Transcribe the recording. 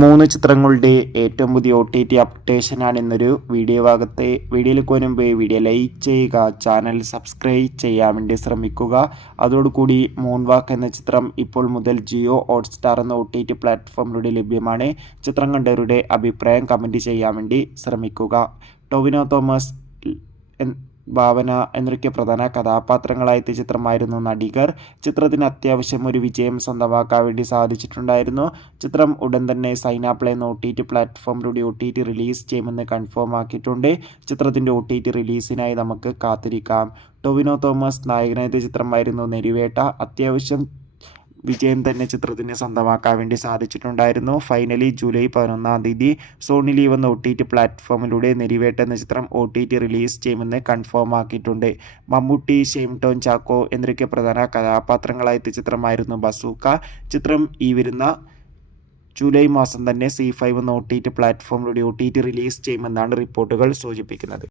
3 ചിത്രങ്ങളുടെ ഏറ്റവും പുതിയ OTT അപ്ഡേഷനാണ് ഇന്നൊരു വീഡിയോ ഭാഗത്തെ. വീഡിയോയിലേക്ക് മുൻപ് വീഡിയോ ലൈക്ക് ചെയ്യുക, ചാനൽ സബ്സ്ക്രൈബ് ചെയ്യാൻ വേണ്ടി ശ്രമിക്കുക. അതോടുകൂടി മൂൺ വാക്ക് എന്ന ചിത്രം ഇപ്പോൾ മുതൽ ജിയോ ഹോട്ട്സ്റ്റാർ എന്ന OTT പ്ലാറ്റ്ഫോമിലൂടെ ലഭ്യമാണ്. ചിത്രം കണ്ടവരുടെ അഭിപ്രായം കമൻറ്റ് ചെയ്യാൻ വേണ്ടി ശ്രമിക്കുക. ടൊവിനോ തോമസ്, ഭാവന എന്നൊക്കെ പ്രധാന കഥാപാത്രങ്ങളായെത്തിയ ചിത്രമായിരുന്നു നടികർ. ചിത്രത്തിന് അത്യാവശ്യം ഒരു വിജയം സ്വന്തമാക്കാൻ വേണ്ടി സാധിച്ചിട്ടുണ്ടായിരുന്നു. ചിത്രം ഉടൻ തന്നെ സൈനാപ്ലേ എന്ന OTT പ്ലാറ്റ്ഫോമിലൂടെ OTT റിലീസ് ചെയ്യുമെന്ന് കൺഫേം ആക്കിയിട്ടുണ്ട്. ചിത്രത്തിൻ്റെ OTT റിലീസിനായി നമുക്ക് കാത്തിരിക്കാം. ടൊവിനോ തോമസ് നായകനായ ചിത്രമായിരുന്നു നെരിവേട്ട. അത്യാവശ്യം വിജയം തന്നെ ചിത്രത്തിന് സ്വന്തമാക്കാൻ വേണ്ടി സാധിച്ചിട്ടുണ്ടായിരുന്നു. ഫൈനലി ജൂലൈ 11 സോണി ലീവ് എന്ന OTT പ്ലാറ്റ്ഫോമിലൂടെ നെരിവേട്ട എന്ന ചിത്രം OTT റിലീസ് ചെയ്യുമെന്ന് കൺഫേം ആക്കിയിട്ടുണ്ട്. മമ്മൂട്ടി, ഷെയ്ൻ ടോം ചാക്കോ എന്നൊക്കെ പ്രധാന കഥാപാത്രങ്ങളായെത്തിയ ചിത്രമായിരുന്നു ബസൂക്ക. ചിത്രം ഈ വരുന്ന ജൂലൈ മാസം തന്നെ ZEE5 എന്ന OTT പ്ലാറ്റ്ഫോമിലൂടെ OTT റിലീസ് ചെയ്യുമെന്നാണ് റിപ്പോർട്ടുകൾ സൂചിപ്പിക്കുന്നത്.